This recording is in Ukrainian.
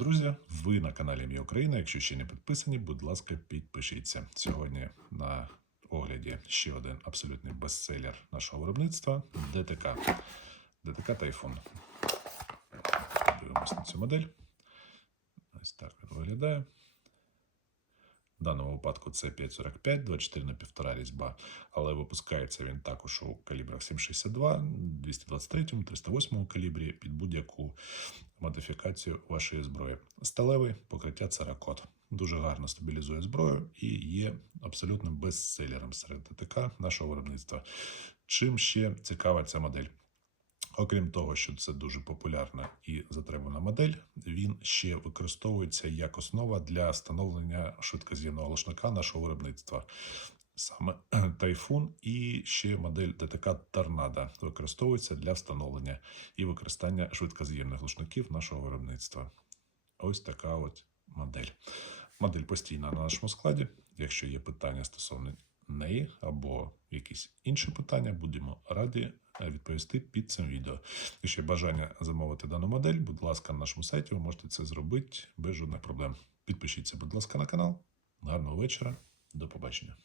друзі! Ви на каналі Мій Україна. Якщо ще не підписані, будь ласка, підпишіться. Сьогодні на огляді ще один абсолютний бестселер нашого виробництва ДТК. ДТК Тайфун. Дивимось на цю модель. Ось так він виглядає. В даному випадку це 545, 24 на 1,5 різьба, але випускається він також у калібрах 762, 223, 308 калібрі під будь-яку модифікацію вашої зброї. Сталевий покриття церакот. Дуже гарно стабілізує зброю і є абсолютним бестселером серед ДТК нашого виробництва. Чим ще цікава ця модель? Окрім того, що це дуже популярна і затребувана модель, він ще використовується як основа для встановлення швидкоз'ємного глушника нашого виробництва. Саме Тайфун і ще модель ДТК Торнадо використовується для встановлення і використання швидкоз'ємних глушників нашого виробництва. Ось така от модель. Модель постійна на нашому складі. Якщо є питання стосовно неї або якісь інші питання, будемо раді е, відповісти під цим відео. Якщо є бажання замовити дану модель, будь ласка, на нашому сайті ви можете це зробити без жодних проблем. Підпишіться, будь ласка, на канал. Гарного вечора. До побачення.